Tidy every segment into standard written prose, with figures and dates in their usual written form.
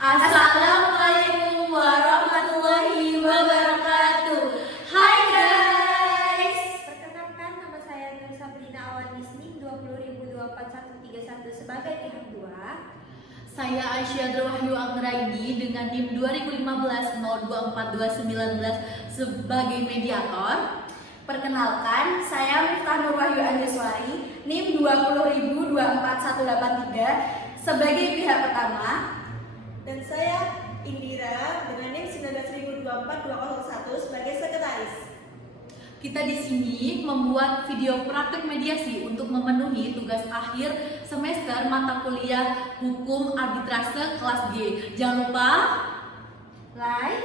Assalamualaikum warahmatullahi wabarakatuh. Hai guys. Perkenalkan, nama saya Nur Sabrina Awan Nisning 20.024.131 sebagai pihak 2. Saya Aisyah Wahyu Anggraini dengan NIM 2015-024219 sebagai mediator. Perkenalkan, saya Miftah Nur Wahyu Anjeswari NIM 20.024.183 sebagai pihak pertama. Dan saya Indira dengan NIM 19.024.201 sebagai sekretaris. Kita di sini membuat video praktek mediasi untuk memenuhi tugas akhir semester mata kuliah Hukum Arbitrase kelas G. Jangan lupa like,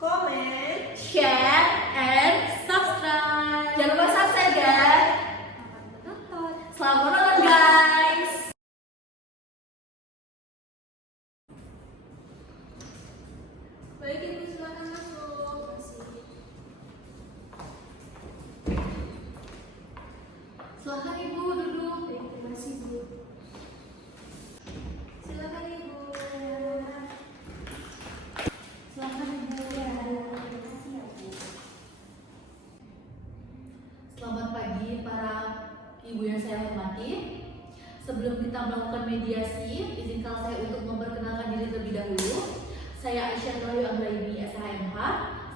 Comment, share, and subscribe. Jangan lupa subscribe guys. Selamat menonton guys. baik Ibu, silakan masuk. Silakan Ibu duduk. Terima kasih Bu. Silakan Ibu. Silakan Ibu. Terima kasih ya Bu. Selamat pagi para ibu yang saya hormati. Sebelum kita melakukan mediasi, izinkan saya untuk memperkenalkan diri terlebih dahulu. Saya Aisyah Wahyu Anggraini SHMH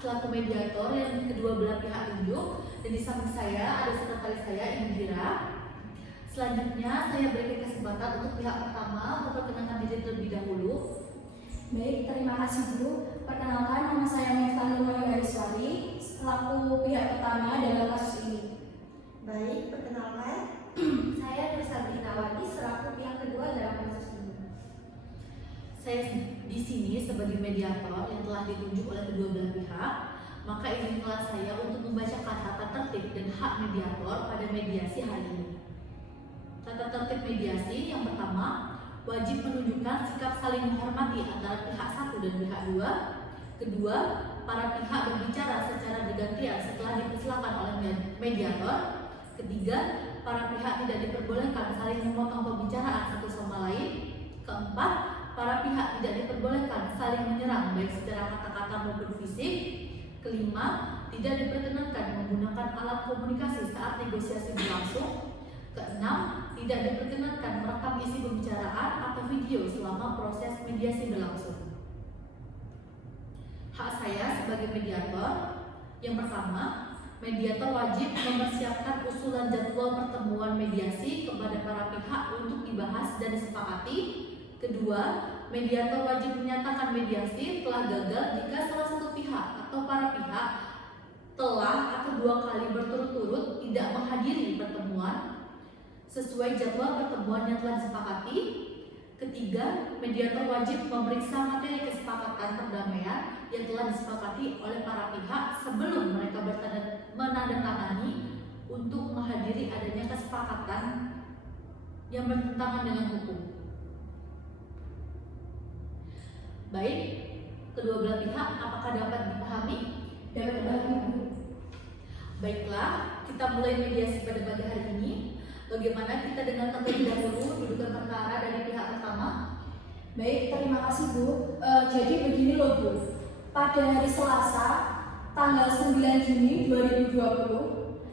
selaku mediator yang kedua belah pihak tunjuk, dan di samping saya ada sekretaris saya Indira. Selanjutnya saya berikan kesempatan untuk pihak pertama memperkenalkan diri terlebih dahulu. Baik, terima kasih Bu. Perkenalkan, nama saya Miftah Nur Wahyu Anjeswari selaku pihak pertama dalam kasus ini. Baik, perkenalkan. Saya Nur Sabrina Awan selaku pihak kedua dalam kasus ini. Saya di sini sebagai mediator yang telah ditunjuk oleh kedua belah pihak, maka izinkanlah saya untuk membacakan tata tertib dan hak mediator pada mediasi hari ini. Tata tertib mediasi yang pertama, wajib menunjukkan sikap saling menghormati antara pihak satu dan pihak dua. Kedua, para pihak berbicara secara bergantian setelah dipersilakan oleh mediator. Ketiga, para pihak tidak diperbolehkan saling memotong pembicaraan satu sama lain. Keempat, para pihak tidak diperbolehkan saling menyerang baik secara kata-kata maupun fisik. Kelima, tidak diperkenankan menggunakan alat komunikasi saat negosiasi berlangsung. Keenam, tidak diperkenankan merekam isi pembicaraan atau video selama proses mediasi berlangsung. Hak saya sebagai mediator, yang pertama, mediator wajib mempersiapkan usulan jadwal pertemuan mediasi kepada para pihak untuk dibahas dan disepakati. Kedua, mediator wajib menyatakan mediasi telah gagal jika salah satu pihak atau para pihak telah atau dua kali berturut-turut tidak menghadiri pertemuan sesuai jadwal pertemuan yang telah disepakati. Ketiga, mediator wajib memeriksa materi kesepakatan perdamaian yang telah disepakati oleh para pihak sebelum mereka menandatangani untuk menghadiri adanya kesepakatan yang bertentangan dengan hukum. Baik, kedua belah pihak apakah dapat dipahami? Dapat dipahami. Baiklah, kita mulai mediasi pada pagi hari ini. Bagaimana kita dengarkan terlebih dahulu dudukan perkara dari pihak pertama? Baik, terima kasih Bu. Jadi begini loh Bu. Pada hari Selasa, tanggal 9 Juni 2020,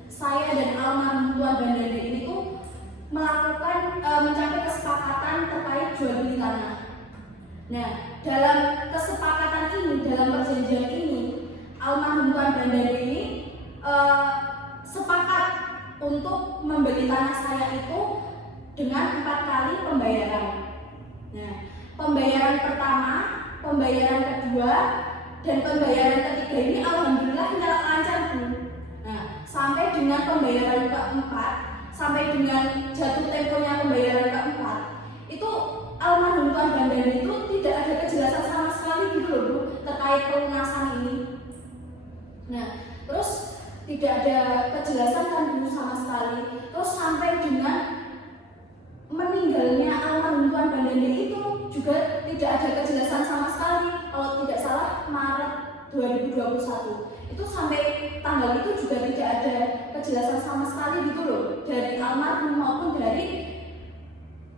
saya dan almarhum Tuan Bandari ini tuh melakukan mencapai kesepakatan terkait jual beli tanah. Nah, dalam kesepakatan ini, dalam perjanjian ini, almarhum Tuan Bandari ini sepakat untuk membeli tanah saya itu dengan 4 kali pembayaran. Nah, pembayaran pertama, pembayaran kedua, dan pembayaran ketiga ini alhamdulillah lancar Bu. Nah, sampai dengan pembayaran keempat, sampai dengan jatuh temponya pembayaran keempat, itu almarhum Tuan Bandari itu tidak ada kejelasan sama sekali gitu loh Bu terkait pelunasan ini. Nah, terus tidak ada kejelasan kan dulu sama sekali. Terus sampai dengan meninggalnya almarhum Tuan Bandari itu juga tidak ada kejelasan sama sekali. Kalau tidak salah Maret 2021 itu sampai tanggal itu juga tidak ada kejelasan sama sekali gitu loh dari almarhum maupun dari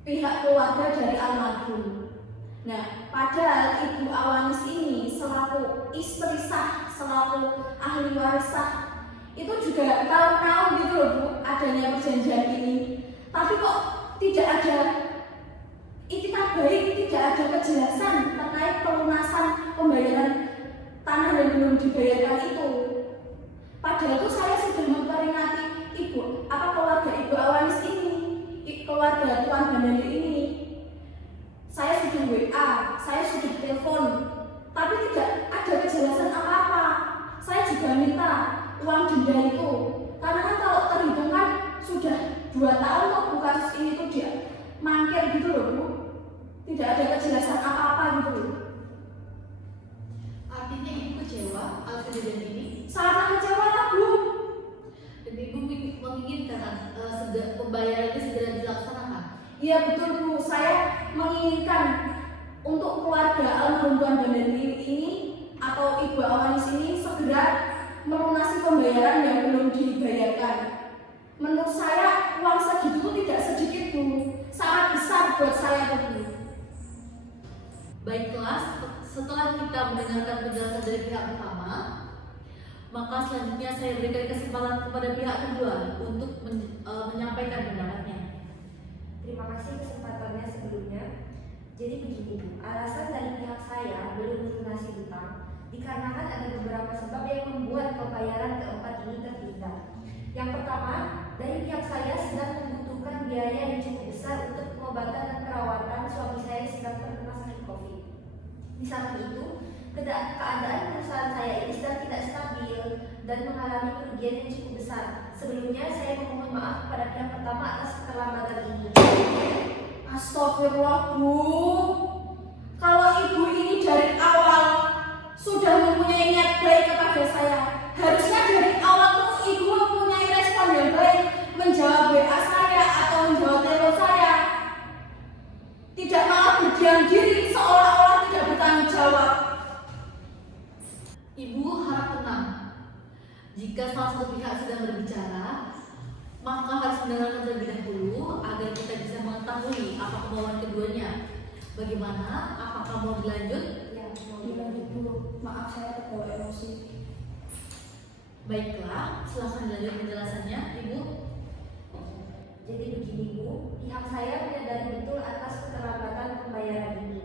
pihak keluarga dari almarhum. Nah, padahal Ibu Awanis ini selaku istri sah, selaku ahli waris sah, itu juga tahu gitu loh Bu, adanya perjanjian ini. Tapi kok tidak ada itikat baik, tidak ada kejelasan terkait pelunasan pembayaran tanah yang belum dibayarkan itu. Padahal itu saya sudah memperingati keluarga Ibu Awanis ini, keluarga Tuan Bandari ini. Saya sudah WA, saya sudah telepon, tapi tidak ada kejelasan apa-apa. Saya juga minta uang denda itu, karena kan kalau terhitung kan sudah 2 tahun kok Bu kasus ini tuh dia mangkir gitu loh Bu. Tidak ada kejelasan apa-apa gitu loh. Artinya Ibu kecewa atas kejadian ini? Sangat kecewa lah Bu. Dan Ibu menginginkan pembayarannya segera dilaksanakan? Iya betul Bu, saya menginginkan untuk keluarga almarhum Tuan Bandari ini atau Ibu Awanis ini segera melunasi pembayaran yang belum dibayarkan. Menurut saya uang segitu itu tidak sedikit Bu, sangat besar buat saya Bu. Baiklah, setelah kita mendengarkan penjelasan dari pihak pertama, maka selanjutnya saya berikan kesempatan kepada pihak kedua untuk menyampaikan pendapatnya. Terima kasih kesempatannya sebelumnya. Jadi begini Bu, alasan dari pihak saya belum melunasi hutang dikarenakan ada beberapa sebab yang membuat pembayaran keempat ini tertunda. Yang pertama, dari pihak saya sedang membutuhkan biaya yang cukup besar untuk pengobatan dan perawatan suami saya yang sedang terkena sakit COVID. Di samping itu, keadaan perusahaan saya ini sedang tidak stabil dan mengalami kerugian yang cukup besar. Sebelumnya saya memohon maaf kepada pihak pertama atas keterlambatan ini. Astagfirullah Bu, kalau Ibu ini dari awal sudah mempunyai niat baik kepada saya, harusnya dari awal tuh Ibu mempunyai respon yang baik, menjawab WA saya atau menjawab telepon saya. Tidak malah berdiam diri seolah-olah tidak bertanggung jawab. Ibu harap tenang. Jika salah satu pihak sedang berbicara, maka harus mendengarkan terlebih dahulu agar kita bisa mengetahui apa kemauan keduanya. Bagaimana? Apakah mau dilanjut? Ya, Dilanjut Bu, maaf saya terbawa emosi. Baiklah, silahkan dilanjut penjelasannya, Ibu. Jadi begini Bu, pihak saya menyadari betul atas keterlambatan pembayaran ini.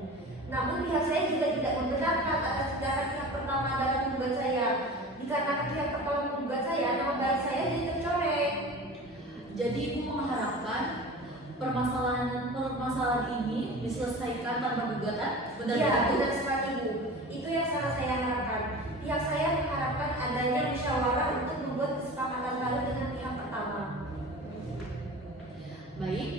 Namun pihak saya juga tidak membenarkan atas tindakan pihak pertama dalam menggugat saya. Dikarenakan pihak pertama menggugat saya, nama baik saya jadi tercoreng. Jadi Ibu mengharapkan permasalahan ini diselesaikan tanpa gugatan? Benar Iya, begitu? benar sekali Bu. Itu yang sangat saya harapkan. Pihak saya mengharapkan adanya musyawarah untuk membuat kesepakatan baru dengan pihak pertama. Baik.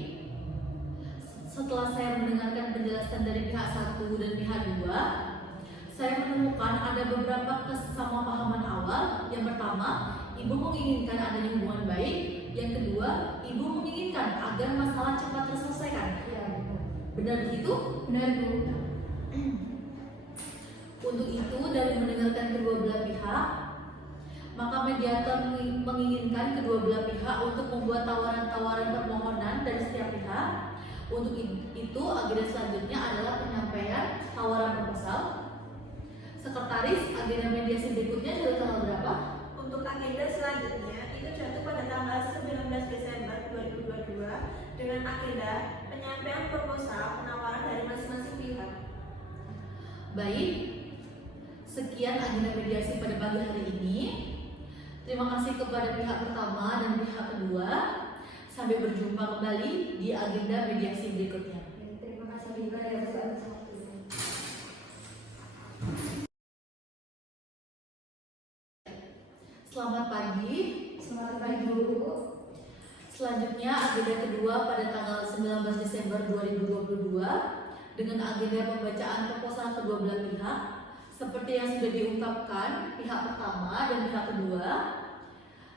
Setelah saya mendengarkan penjelasan dari pihak 1 dan pihak 2, saya menemukan ada beberapa kesalahpahaman awal. Yang pertama, Ibu menginginkan adanya hubungan baik. Yang kedua, Ibu menginginkan agar masalah cepat terselesaikan. Iya, benar. Benar begitu? Benar Bu. Untuk itu, dari mendengarkan kedua belah pihak, maka mediator menginginkan kedua belah pihak untuk membuat tawaran-tawaran permohonan dari setiap pihak. Untuk itu, agenda selanjutnya adalah penyampaian tawaran proposal. Sekretaris, agenda mediasi berikutnya jatuh tanggal berapa? Untuk agenda selanjutnya itu jatuh pada tanggal 19 Desember 2022 dengan agenda penyampaian proposal penawaran dari masing-masing pihak. Baik, sekian agenda mediasi pada pagi hari ini. Terima kasih kepada pihak pertama dan pihak kedua. Sampai berjumpa kembali di agenda mediasi berikutnya. Terima kasih juga yang sudah waktunya. Selamat pagi. Selamat pagi Bu. Selanjutnya agenda kedua pada tanggal 19 Desember 2022 dengan agenda pembacaan proposal kedua belah pihak. Seperti yang sudah diungkapkan pihak pertama dan pihak kedua,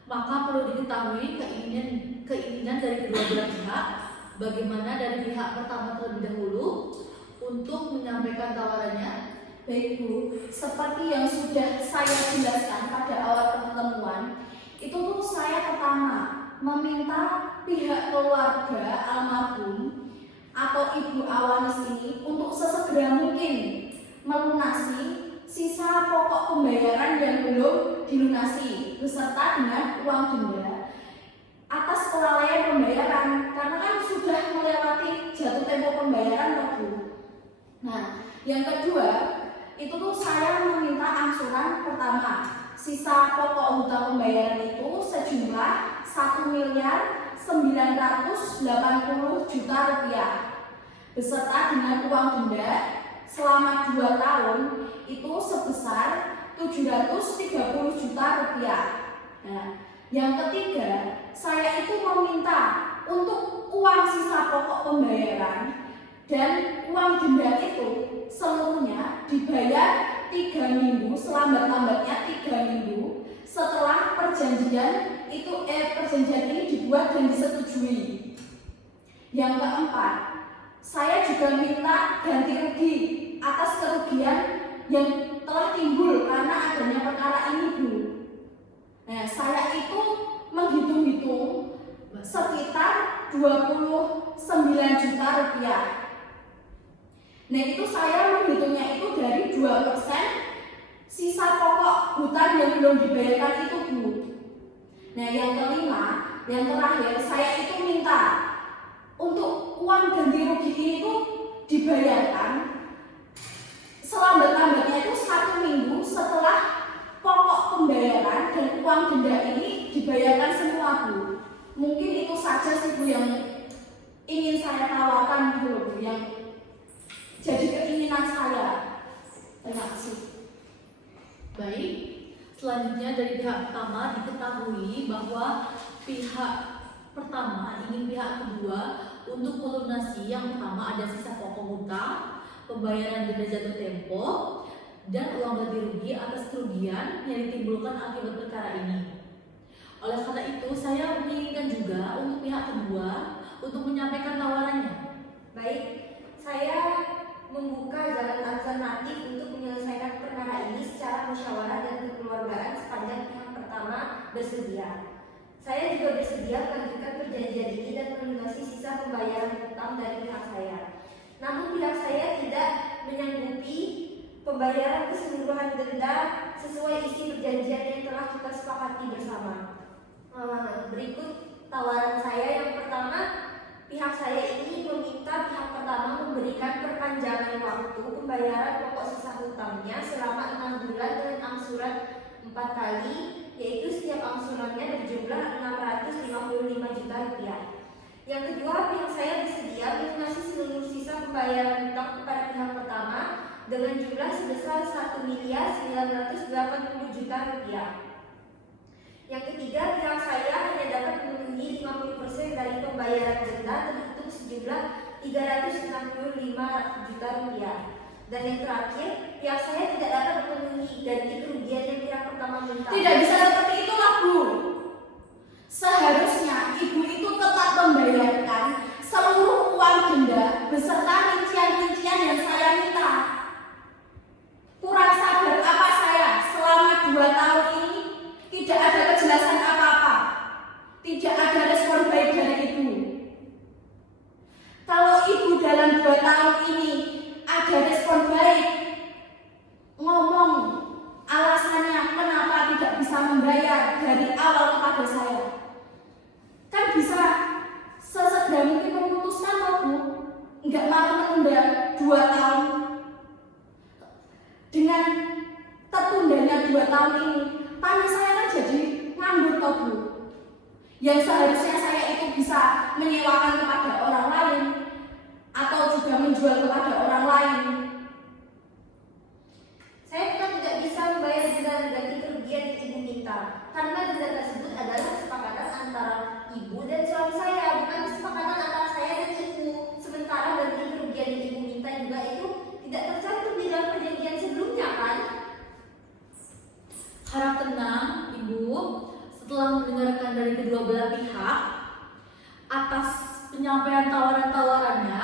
maka perlu diketahui keinginan dari kedua belah pihak. Bagaimana dari pihak pertama terlebih dahulu untuk menyampaikan tawarannya? Baik Bu, seperti yang sudah saya jelaskan pada awal pertemuan, itu tuh saya pertama meminta pihak keluarga almarhum atau Ibu Awanis ini untuk sesegera mungkin melunasi sisa pokok pembayaran yang belum dilunasi beserta dengan uang denda atas kelalaian pembayaran, karena kan sudah melewati jatuh tempo pembayaran, Bu. Nah, yang kedua itu tuh saya meminta angsuran pertama sisa pokok hutang pembayaran itu sejumlah 1.980.000.000 rupiah beserta dengan uang denda selama 2 tahun itu sebesar 730 juta rupiah. Nah, yang ketiga, saya itu meminta untuk uang sisa pokok pembayaran dan uang denda itu seluruhnya dibayar 3 minggu, selambat-lambatnya 3 minggu setelah perjanjian ini dibuat dan disetujui. Yang keempat, saya juga minta ganti rugi atas kerugian yang telah timbul karena adanya perkara ini, Bu. Nah, saya itu menghitung-hitung sekitar 29 juta rupiah. Nah, itu saya menghitungnya itu dari 2% sisa pokok hutang yang belum dibayarkan itu, Bu. Nah, yang kelima, yang terakhir, saya itu minta untuk uang ganti rugi ini itu dibayarkan selambat-lambatnya itu 1 minggu setelah pokok pembayaran dan uang denda ini dibayarkan semua, Bu. Mungkin itu saja sih, Bu, yang ingin saya tawarkan gitu loh, Bu, yang jadi keinginan saya. Terima kasih. Baik, selanjutnya dari pihak pertama diketahui bahwa pihak pertama ingin pihak kedua untuk melunasi yang pertama ada sisa pokok hutang, pembayaran denda jatuh tempo, dan uang ganti rugi atas kerugian yang ditimbulkan akibat perkara ini. Oleh karena itu, saya menginginkan juga untuk pihak kedua untuk menyampaikan tawarannya. Baik, saya membuka jalan alternatif untuk menyelesaikan perkara ini secara musyawarah dan kekeluargaan sepanjang pihak pertama bersedia. Saya juga bersedia melanjutkan perjanjian ini dan melunasi sisa pembayaran hutang dari pihak saya. Namun pihak saya tidak menyanggupi pembayaran keseluruhan denda sesuai isi perjanjian yang telah kita sepakati bersama. Berikut tawaran saya. Yang pertama, pihak saya ini meminta pihak pertama memberikan perpanjangan waktu pembayaran pokok sisa hutangnya selama 6 bulan dengan angsuran 4 kali, yaitu setiap angsurannya berjumlah 655 juta rupiah. Yang kedua, pihak saya bersedia melunasi seluruh sisa pembayaran hutang kepada pihak pertama dengan jumlah sebesar 1.980 juta rupiah. Yang ketiga, pihak saya hanya dapat memenuhi 50% dari pembayaran denda terhitung sejumlah 365 juta rupiah. Dan yang terakhir, pihak saya tidak dapat memenuhi ganti kerugian yang pihak pertama minta. Tidak bisa seperti itulah, Bu. Seharusnya Ibu itu tetap membayarkan seluruh uang denda beserta rincian-rincian yang saya minta. Kurang sabar apa saya selama 2 tahun ini tidak ada kejelasan apa-apa, tidak ada respon baik dari Ibu. Kalau Ibu dalam 2 tahun ini ada respon baik, ngomong alasannya kenapa tidak bisa membayar dari awal kepada saya, kan bisa sesegera mungkin memutuskan, loh, Bu. Enggak malah menunda 2 tahun. Dengan tertundanya 2 tahun ini, tanya saya kan jadi nganggur, toh, Bu. Yang seharusnya saya itu bisa menyewakan kepada orang lain atau juga menjual kepada orang lain. Saya tetap tidak bisa membayar denda dan ganti kerugian yang Ibu minta, karena denda tersebut adalah kesepakatan antara Ibu dan suami saya, bukan kesepakatan antara saya dan Ibu. Sementara ganti kerugian yang Ibu minta juga itu tidak tercantum di dalam perjanjian sebelumnya, kan? Harap tenang, Ibu. Setelah mendengarkan dari kedua belah pihak atas penyampaian tawaran-tawarannya,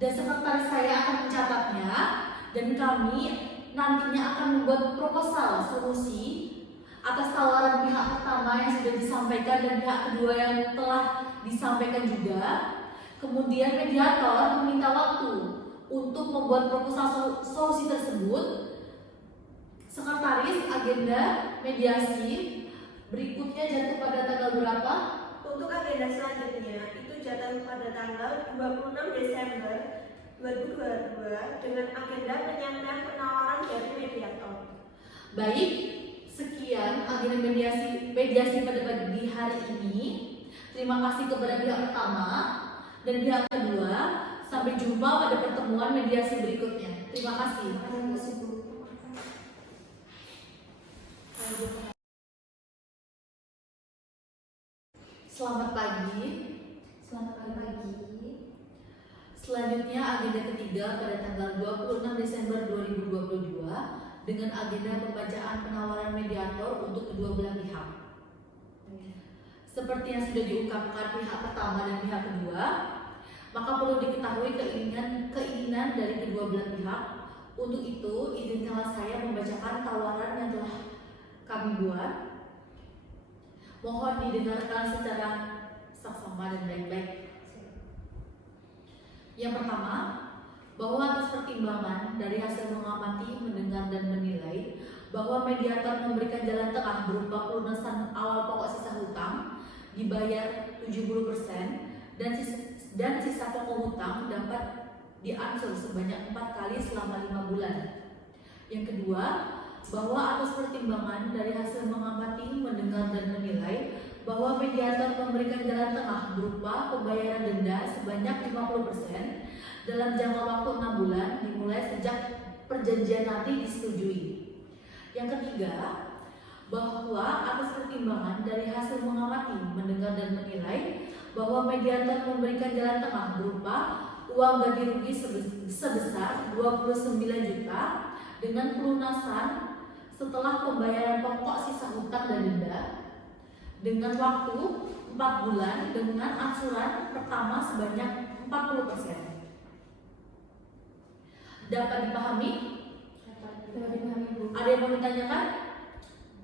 dan sekretaris saya akan mencatatnya, dan kami nantinya akan membuat proposal solusi atas tawaran pihak pertama yang sudah disampaikan dan pihak kedua yang telah disampaikan juga. Kemudian mediator meminta waktu untuk membuat proposal solusi tersebut. Sekretaris agenda mediasi berikutnya jatuh pada tanggal berapa? Untuk agenda selanjutnya itu jatuh pada tanggal 26 Desember 2022 dengan agenda penyampaian penawaran dari mediator. Baik, sekian agenda mediasi pada pagi hari ini. Terima kasih kepada pihak pertama dan pihak kedua. Sampai jumpa pada pertemuan mediasi berikutnya. Terima kasih. Selamat pagi. Selamat pagi. Selanjutnya agenda ketiga pada tanggal 26 Desember 2022 dengan agenda pembacaan penawaran mediator untuk kedua belah pihak. Seperti yang sudah diungkapkan pihak pertama dan pihak kedua, maka perlu diketahui keinginan dari kedua belah pihak. Untuk itu, izinkanlah saya membacakan tawaran yang telah kami buat. Mohon didengarkan secara saksama dan baik-baik. Yang pertama, bahwa atas pertimbangan dari hasil mengamati, mendengar, dan menilai bahwa mediator memberikan jalan tengah berupa pelunasan awal pokok sisa hutang dibayar 70% dan sisa pokok hutang dapat diangsur sebanyak 4 kali selama 5 bulan. Yang kedua, bahwa atas pertimbangan dari hasil mengamati, mendengar, dan menilai bahwa mediator memberikan jalan tengah berupa pembayaran denda sebanyak 50% dalam jangka waktu 6 bulan dimulai sejak perjanjian nanti disetujui. Yang ketiga, bahwa atas pertimbangan dari hasil mengamati, mendengar, dan menilai bahwa mediator memberikan jalan tengah berupa uang ganti rugi sebesar 29 juta dengan pelunasan setelah pembayaran pokok sisa hutang dan denda dengan waktu 4 bulan dengan angsuran pertama sebanyak 40%. Dapat dipahami? Ada yang mau ditanyakan?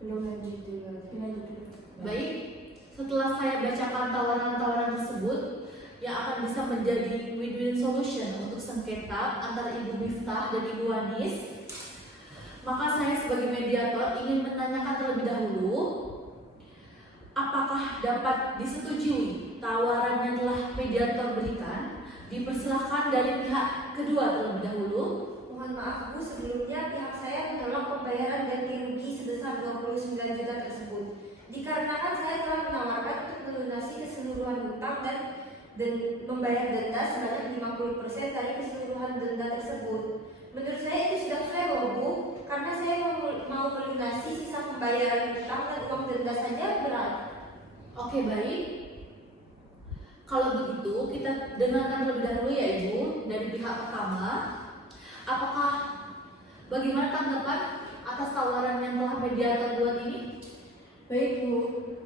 Belum lanjut dulu. Baik, setelah saya bacakan tawaran-tawaran tersebut yang akan bisa menjadi win-win solution untuk sengketa antara Ibu Miftah dan Ibu Wanis, maka saya sebagai mediator ingin menanyakan terlebih dahulu, apakah dapat disetujui tawaran yang telah mediator berikan? Dipersilahkan dari pihak kedua terlebih dahulu. Mohon maaf Bu, sebelumnya pihak saya menolak pembayaran ganti rugi sebesar 29 juta tersebut. Dikarenakan saya telah menawarkan untuk melunasi keseluruhan hutang dan membayar denda sebanyak 50% dari keseluruhan denda tersebut. Menurut saya itu sudah fair Bu, karena saya mau melunasi sisa pembayaran hutang dan uang denda saja berat. Oke, baik. Kalau begitu, kita dengarkan terlebih dahulu ya Ibu dari pihak pertama. Apakah bagaimana tanggapan atas tawaran yang telah mediator buat ini? Baik Bu,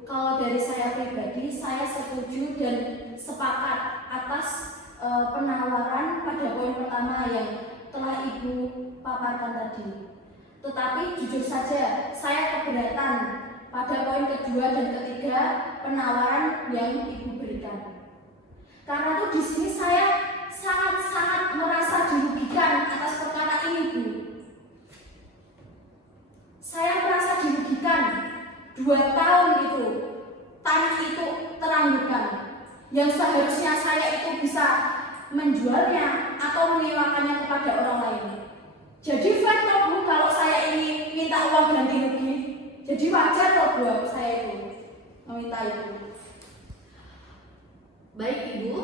kalau dari saya pribadi, saya setuju dan sepakat atas penawaran pada poin pertama yang telah Ibu paparkan tadi. Tetapi jujur saja, saya keberatan pada poin kedua dan ketiga penawaran yang Ibu berikan. Karena tuh di sini saya sangat-sangat merasa dirugikan atas perkara ini Bu. Saya merasa dirugikan. 2 tahun itu tanah itu teranggukan, yang seharusnya saya itu bisa menjualnya atau menyewakannya kepada orang lain. Jadi fair toh Bu kalau saya ini minta uang ganti rugi. Jadi wajar toh buat saya itu meminta itu. Baik Ibu,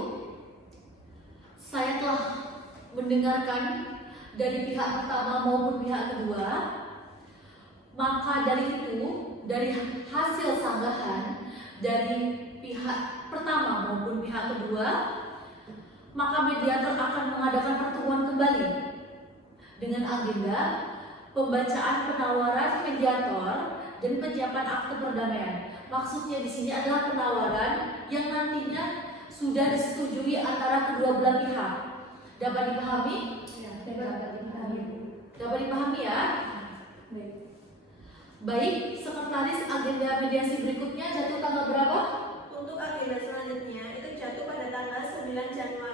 saya telah mendengarkan dari pihak pertama maupun pihak kedua. Maka dari hasil sanggahan dari pihak pertama maupun pihak kedua, maka mediator akan mengadakan pertemuan kembali dengan agenda pembacaan penawaran mediator dan penyiapan akte perdamaian. Maksudnya di sini adalah penawaran yang nantinya sudah disetujui antara kedua belah pihak. Dapat dipahami? Ya, dapat dipahami Bu. Dapat dipahami ya? Baik, sekretaris agenda mediasi berikutnya jatuh tanggal berapa? Untuk agenda selanjutnya itu jatuh pada tanggal 9 Januari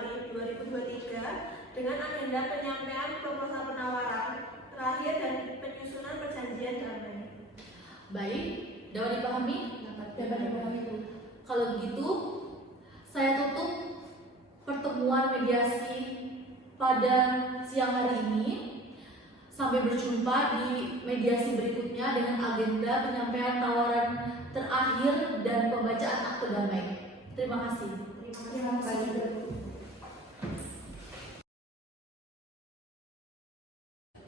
dengan agenda penyampaian proposal penawaran terakhir dan penyusunan perjanjian damai. Baik, dapat dipahami? Dapat dipahami, Bu. Kalau begitu, saya tutup pertemuan mediasi pada siang hari ini. Sampai berjumpa di mediasi berikutnya dengan agenda penyampaian tawaran terakhir dan pembacaan akte damai. Terima kasih. Terima kasih.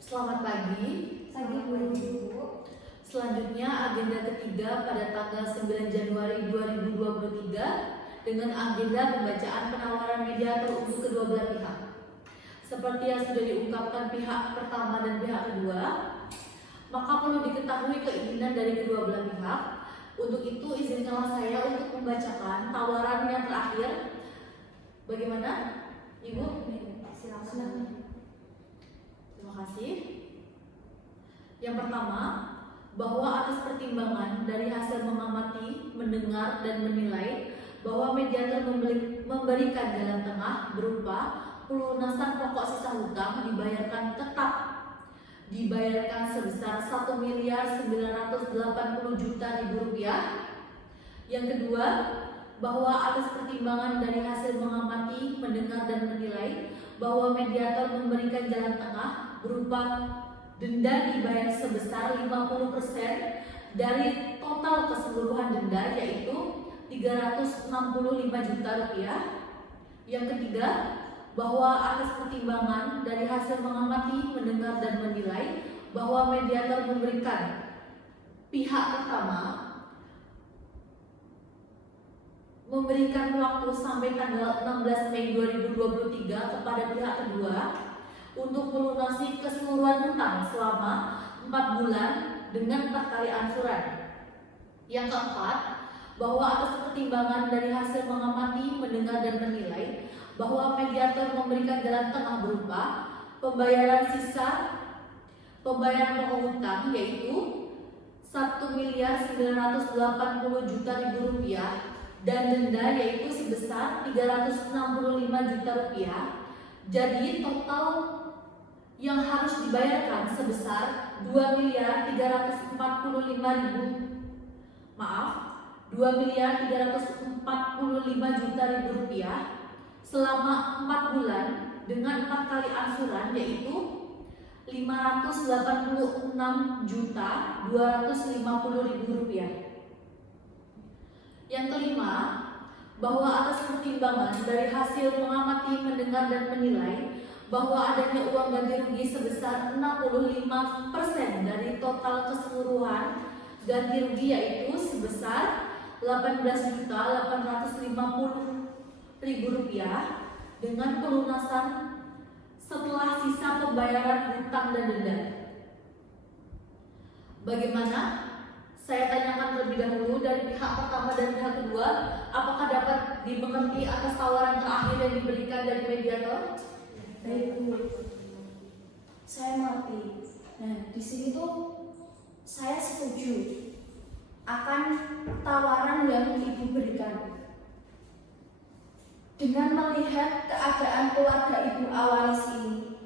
Selamat pagi. Pagi Bu. Selanjutnya agenda ketiga pada tanggal 9 Januari 2023 dengan agenda pembacaan penawaran mediator untuk kedua belah pihak. Seperti yang sudah diungkapkan pihak pertama dan pihak kedua, maka perlu diketahui keinginan dari kedua belah pihak. Untuk itu izinkanlah saya untuk membacakan tawaran yang terakhir. Bagaimana, Ibu? Silakan. Terima kasih. Yang pertama, bahwa atas pertimbangan dari hasil mengamati, mendengar, dan menilai bahwa mediator memberikan jalan tengah berupa pelunasan pokok sisa hutang dibayarkan sebesar Rp1.980.000.000. Yang kedua, bahwa atas pertimbangan dari hasil mengamati, mendengar, dan menilai bahwa mediator memberikan jalan tengah berupa denda dibayar sebesar 50% dari total keseluruhan denda, yaitu Rp365 juta. Yang ketiga, bahwa atas pertimbangan dari hasil mengamati, mendengar, dan menilai bahwa mediator memberikan pihak pertama memberikan waktu sampai tanggal 16 Mei 2023 kepada pihak kedua untuk melunasi keseluruhan hutang selama 4 bulan dengan 4 kali angsuran. Yang keempat, bahwa atas pertimbangan dari hasil mengamati, mendengar, dan menilai bahwa mediator memberikan jalan tengah berupa pembayaran pokok hutang, yaitu Rp1.980.000.000 dan denda yaitu sebesar Rp365 juta. Jadi total yang harus dibayarkan sebesar Rp2.345.000.000 selama 4 bulan dengan 4 kali angsuran, yaitu Rp586.250.000. Yang kelima, bahwa atas pertimbangan dari hasil mengamati, mendengar, dan menilai bahwa adanya uang ganti rugi sebesar 65% dari total keseluruhan ganti rugi, yaitu sebesar Rp18.850.000 dengan pelunasan setelah sisa pembayaran hutang dan denda. Bagaimana? Saya tanyakan terlebih dahulu dari pihak pertama dan pihak kedua, apakah dapat dimengerti atas tawaran terakhir yang diberikan dari mediator? Baik, Bu. Saya mengerti. Nah, di sini tuh saya setuju akan tawaran yang Ibu berikan. Dengan melihat keadaan keluarga Ibu Awanis ini,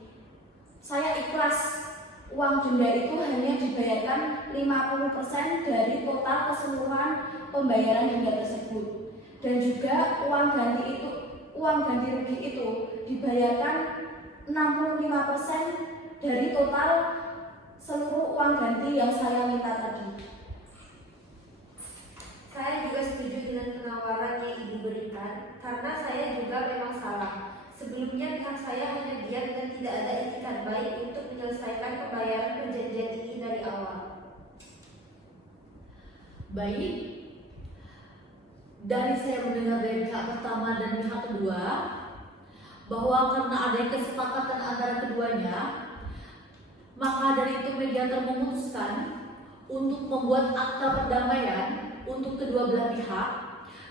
saya ikhlas uang denda itu hanya dibayarkan 50% dari total keseluruhan pembayaran denda tersebut, dan juga uang ganti rugi itu dibayarkan 65% dari total seluruh uang ganti yang saya minta tadi. Saya juga setuju dengan penawaran yang Ibu berikan karena saya juga memang salah. Sebelumnya pihak saya hanya diam dan tidak ada etikat baik untuk menyelesaikan pembayaran perjanjian ini dari awal. Baik, dari saya mendengar dari pihak pertama dan pihak kedua bahwa karena ada kesepakatan antara keduanya, maka dari itu mediator memutuskan untuk membuat akta perdamaian untuk kedua belah pihak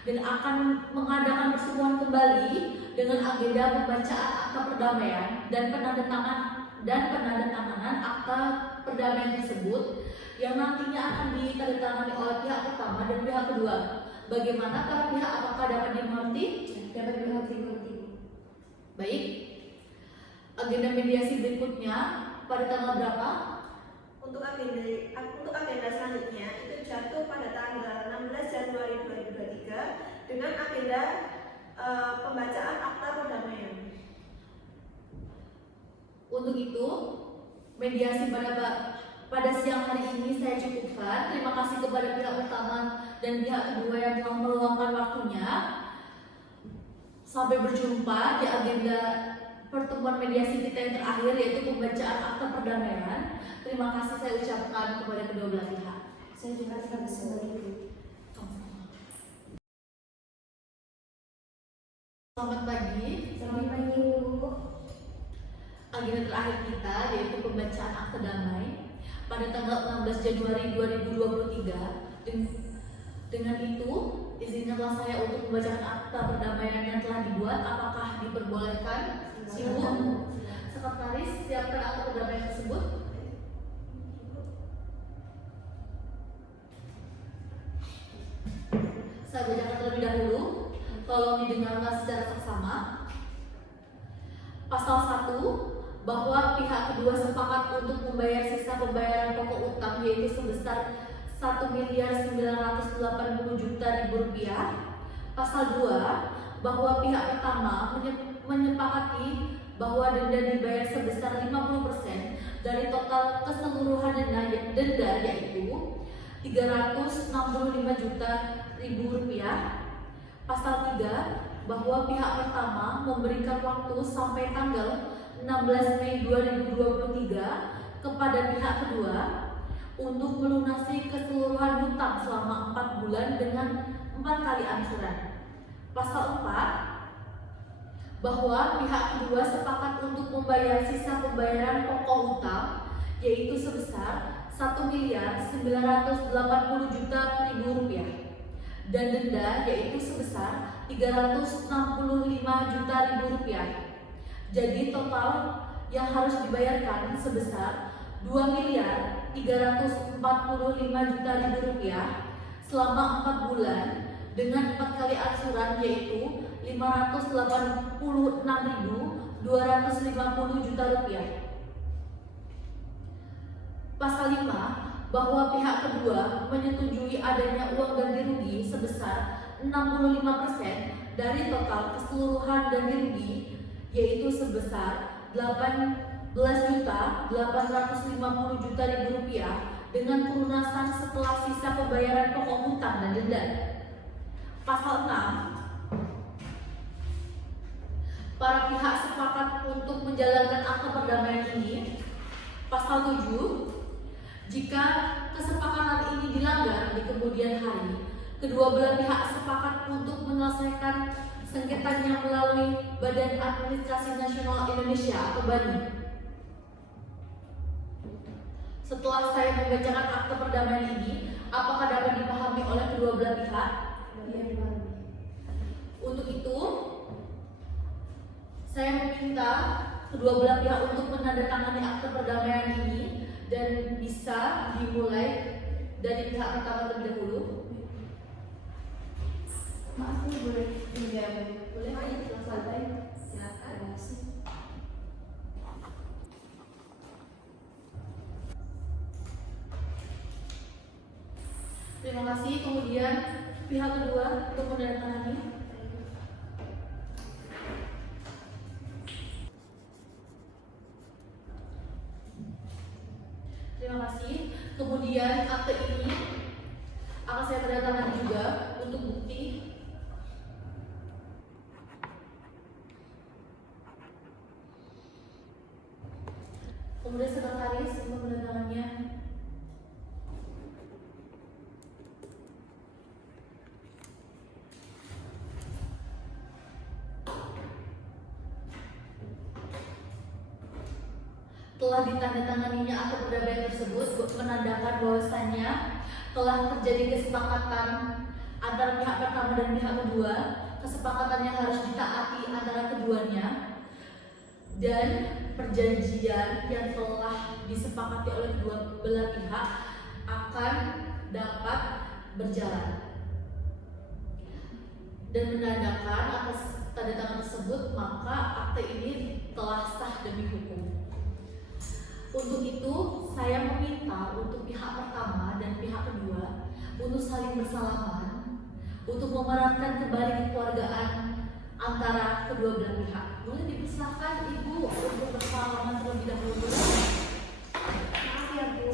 dan akan mengadakan pertemuan kembali dengan agenda pembacaan akta perdamaian dan penandatanganan akta perdamaian tersebut yang nantinya akan ditandatangani oleh pihak pertama dan pihak kedua. Bagaimana para pihak, apakah dapat dimengerti? Dapat dimengerti. Baik. Agenda mediasi berikutnya pada tanggal berapa? Untuk agenda selanjutnya itu jatuh pada tanggal 16 Januari 2023 dengan agenda pembacaan akta perdamaian. Untuk itu, mediasi pada siang hari ini saya cukupkan. Terima kasih kepada pihak utama dan pihak kedua yang telah meluangkan waktunya. Sampai berjumpa di agenda pertemuan mediasi kita yang terakhir, yaitu pembacaan akta perdamaian. Terima kasih saya ucapkan kepada kedua belah pihak. Saya juga terima kasih Ibu. Selamat pagi. Selamat pagi Ibu. Agenda terakhir kita yaitu pembacaan akta damai pada tanggal 16 Januari 2023. Dengan itu, izinkanlah saya untuk membacakan akta perdamaian yang telah dibuat. Apakah diperbolehkan? Ibu, sekretaris, siapkan akta perdamaian tersebut. Saya bacakan terlebih dahulu. Tolong didengarkan secara seksama. Pasal 1, bahwa pihak kedua sepakat untuk membayar sisa pembayaran pokok utang yaitu sebesar Rp1.980.000.000. Pasal 2, bahwa pihak pertama menyepakati bahwa denda dibayar sebesar 50% dari total keseluruhan denda yaitu Rp365.000.000. Pasal 3, bahwa pihak pertama memberikan waktu sampai tanggal 16 Mei 2023 kepada pihak kedua untuk melunasi keseluruhan hutang selama 4 bulan dengan 4 kali angsuran. Pasal 4, bahwa pihak kedua sepakat untuk membayar sisa pembayaran pokok hutang yaitu sebesar Rp1.980.000.000 dan denda yaitu sebesar Rp365.000.000. Jadi total yang harus dibayarkan sebesar Rp2.345.000.000 selama 4 bulan dengan 4 kali angsuran yaitu Rp586.250.000.000. Pasal 5, bahwa pihak kedua menyetujui adanya uang ganti rugi sebesar 65% dari total keseluruhan ganti rugi yaitu sebesar Rp18.850.000.000 dengan pelunasan setelah sisa pembayaran pokok hutang dan denda. Pasal 6, para pihak sepakat untuk menjalankan akta perdamaian ini. Pasal 7, jika kesepakatan ini dilanggar di kemudian hari, kedua belah pihak sepakat untuk menyelesaikan sengketanya melalui Badan Administrasi Nasional Indonesia atau BANI. Setelah saya membacakan akta perdamaian ini, apakah dapat dipahami oleh kedua belah pihak? Untuk itu, saya meminta kedua belah pihak untuk menandatangani akta perdamaian ini dan bisa dimulai dari pihak pertama terlebih dahulu. Maaf ini boleh pinjam. Boleh? Silakan. Silakan. Terima kasih. Terima kasih. Kemudian pihak kedua untuk menandatangani. Terima kasih. Kemudian akte ini akan saya tandatangani juga untuk bukti. Kemudian sekretaris untuk menandatangannya. Telah ditandatanganinya akta perdamaian tersebut menandakan bahwasannya telah terjadi kesepakatan antara pihak pertama dan pihak kedua. Kesepakatan yang harus ditaati antara keduanya dan perjanjian yang telah disepakati oleh kedua belah pihak akan dapat berjalan. Dan menandakan atas tanda tangan tersebut, maka akte ini telah sah demi hukum. Untuk itu, saya meminta untuk pihak pertama dan pihak kedua untuk saling bersalaman, untuk memeratkan kembali kekeluargaan antara kedua belah pihak. Boleh dipersilakan Ibu untuk bersalaman terlebih dahulu. Maaf ya Bu,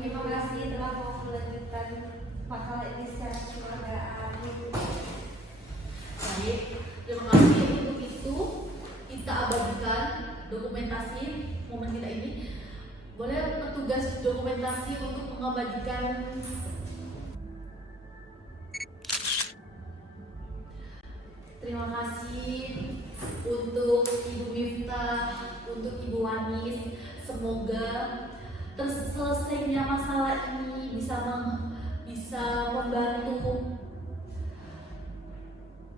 terima kasih telah mau melanjutkan makalah ini secara kekeluargaan. Baik, terima kasih. Untuk itu kita abadikan dokumentasi momen kita ini. Boleh petugas dokumentasi untuk mengabadikan. Terima kasih untuk Ibu Miftah, untuk Ibu Wanis. Semoga terselesainya masalah ini bisa membantu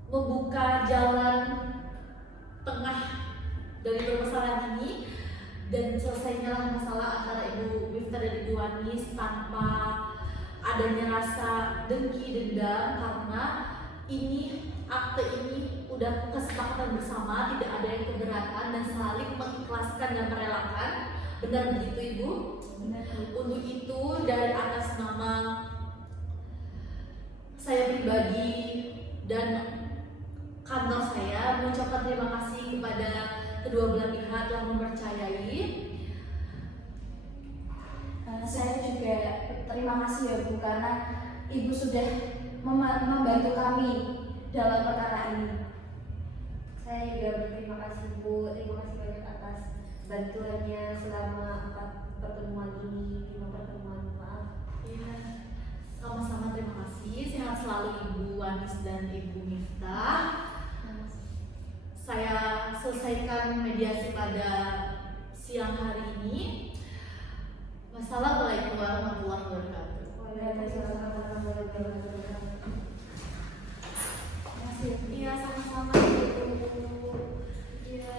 membuka jalan tengah dari permasalahan ini dan selesainya masalah antara Ibu Miftah dan Ibu Wanis tanpa adanya rasa dengki dendam, karena ini akte ini udah kesepakatan bersama, tidak ada yang keberatan dan saling mengikhlaskan dan merelakan. Benar begitu Ibu? Benar. Untuk itu dari atas nama saya pribadi dan kantor saya mengucapkan terima kasih kepada kedua belah pihak telah mempercayai. Saya juga terima kasih ya Bu, karena Ibu sudah membantu kami dalam perkara ini. Saya juga berterima kasih Bu, terima kasih banyak atas bantuannya selama 4 pertemuan ini, 5 pertemuan, maaf. Iya, sama-sama terima kasih. Sehat selalu Ibu Wanis dan Ibu Miftah. Saya selesaikan mediasi pada siang hari ini. Wassalamualaikum warahmatullahi wabarakatuh. Waalaikumsalam warahmatullahi wabarakatuh. Terima kasih. Iya, sama-sama Ibu. Iya.